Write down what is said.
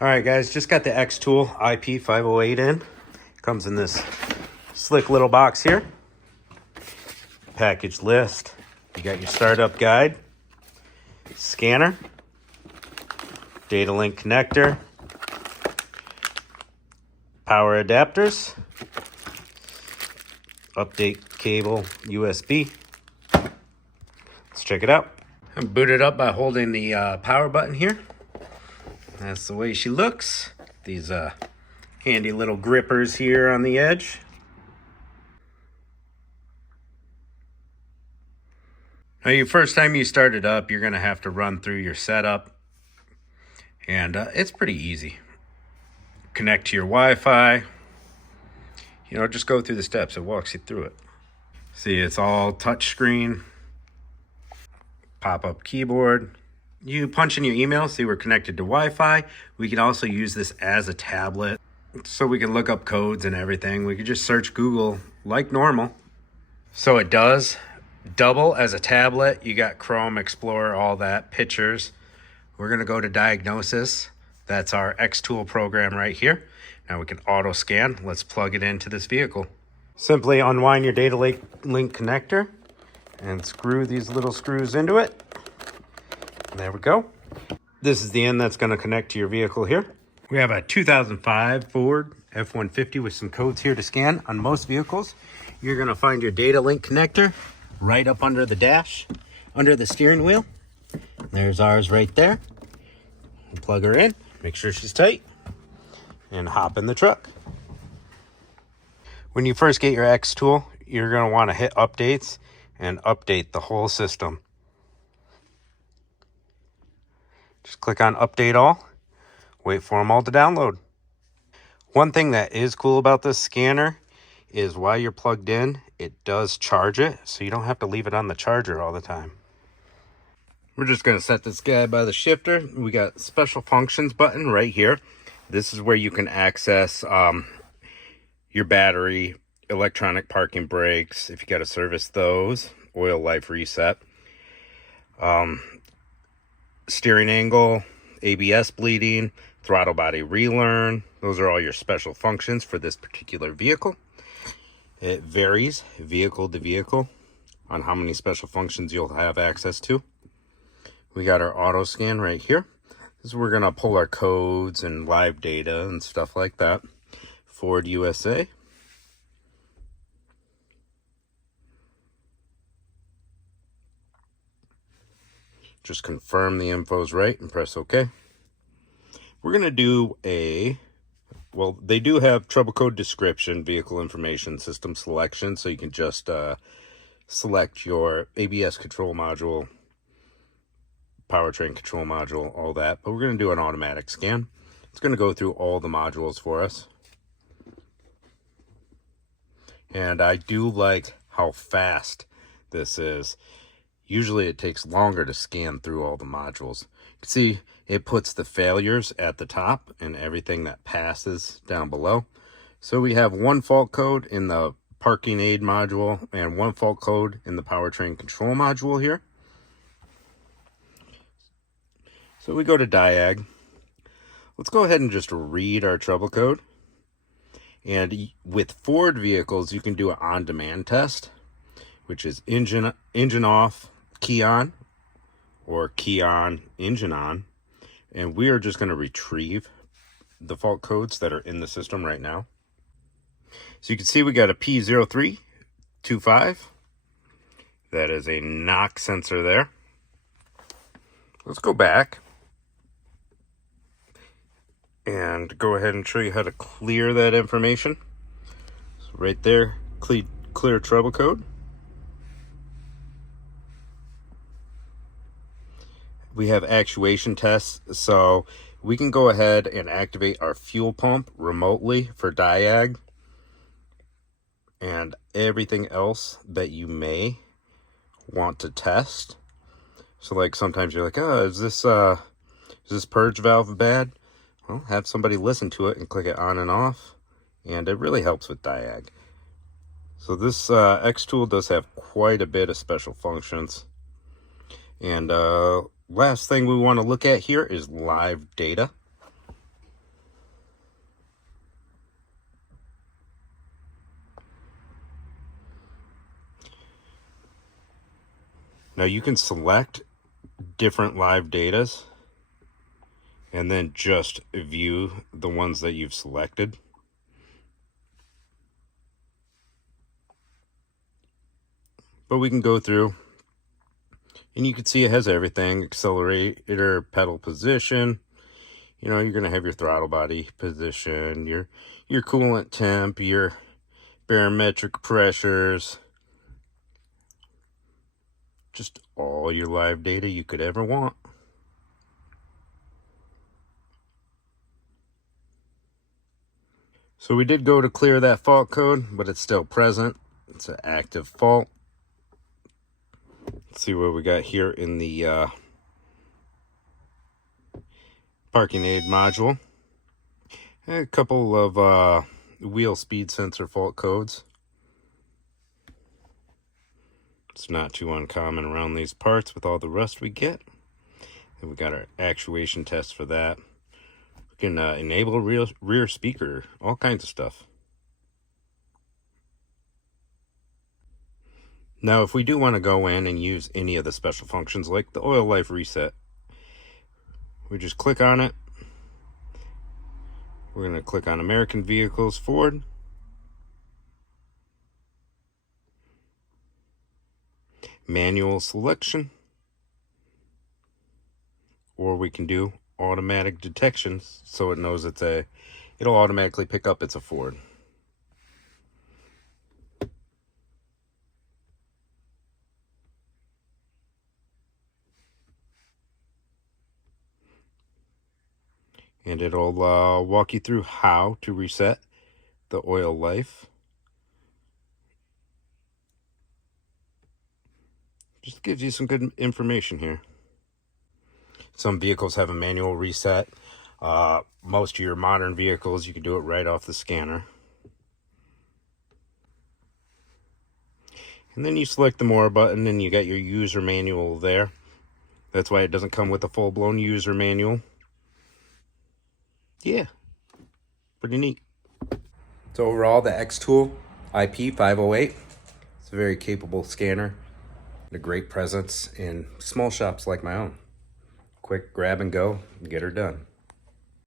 All right, guys, just got the X Tool IP508 in. Comes in this slick little box here. Package list. You got your startup guide, scanner, data link connector, power adapters, update cable USB. Let's check it out. I'm booted up by holding the power button here. That's the way she looks. These handy little grippers here on the edge. Now, your first time you start it up, you're going to have to run through your setup. And it's pretty easy. Connect to your Wi-Fi. You know, just go through the steps. It walks you through it. See, it's all touch screen. Pop-up keyboard. You punch in your email, see we're connected to Wi-Fi. We can also use this as a tablet, so we can look up codes and everything. We could just search Google like normal. So it does double as a tablet. You got Chrome, Explorer, all that, pictures. We're gonna go to diagnosis. That's our X Tool program right here. Now we can auto scan. Let's plug it into this vehicle. Simply unwind your data link connector and screw these little screws into it. There we go. This is the end that's going to connect to your vehicle here. We have a 2005 Ford F-150 with some codes here to scan. On most vehicles, you're going to find your data link connector right up under the dash, under the steering wheel. There's ours right there. We'll plug her in, make sure she's tight, and hop in the truck. When you first get your X Tool, you're going to want to hit updates and update the whole system. Just click on update all, wait for them all to download. One thing that is cool about this scanner is while you're plugged in, it does charge it, so you don't have to leave it on the charger all the time. We're just gonna set this guy by the shifter. We got special functions button right here. This is where you can access your battery, electronic parking brakes, if you gotta service those, oil life reset. Steering angle, ABS bleeding, throttle body relearn. Those are all your special functions for this particular vehicle. It varies vehicle to vehicle on how many special functions you'll have access to. We got our auto scan right here. This is where we're gonna pull our codes and live data and stuff like that. Ford USA. Just confirm the info's right and press OK. We're going to do well, they do have trouble code description, vehicle information, system selection, so you can just select your ABS control module, powertrain control module, all that. But we're going to do an automatic scan. It's going to go through all the modules for us. And I do like how fast this is. Usually it takes longer to scan through all the modules. You can see it puts the failures at the top and everything that passes down below. So we have one fault code in the parking aid module and one fault code in the powertrain control module here. So we go to diag. Let's go ahead and just read our trouble code. And with Ford vehicles, you can do an on-demand test, which is engine off, key on, or key on, engine on. And we are just going to retrieve the fault codes that are in the system right now. So you can see we got a P0325. That is a knock sensor there. Let's go back and go ahead and show you how to clear that information. So right there, clear trouble code. We have actuation tests, so we can go ahead and activate our fuel pump remotely for diag and everything else that you may want to test. So like sometimes you're like, oh, is this purge valve bad? Well, have somebody listen to it and click it on and off, and it really helps with diag. So this X Tool does have quite a bit of special functions. And last thing we want to look at here is live data. Now you can select different live datas and then just view the ones that you've selected. But we can go through and you can see it has everything: accelerator, pedal position. You know, you're going to have your throttle body position, your coolant temp, your barometric pressures, just all your live data you could ever want. So we did go to clear that fault code, but it's still present. It's an active fault. Let's see what we got here in the parking aid module. A couple of wheel speed sensor fault codes. It's not too uncommon around these parts with all the rust we get. And we got our actuation test for that. We can enable rear speaker, all kinds of stuff. Now, if we do want to go in and use any of the special functions like the oil life reset, we just click on it. We're going to click on American Vehicles, Ford. Manual selection. Or we can do automatic detection, so it knows it'll automatically pick up it's a Ford. And it'll walk you through how to reset the oil life. Just gives you some good information here. Some vehicles have a manual reset. Most of your modern vehicles, you can do it right off the scanner. And then you select the More button and you got your user manual there. That's why it doesn't come with a full-blown user manual. Yeah, pretty neat. So overall, the X Tool IP508, it's a very capable scanner and a great presence in small shops like my own. Quick grab and go and get her done.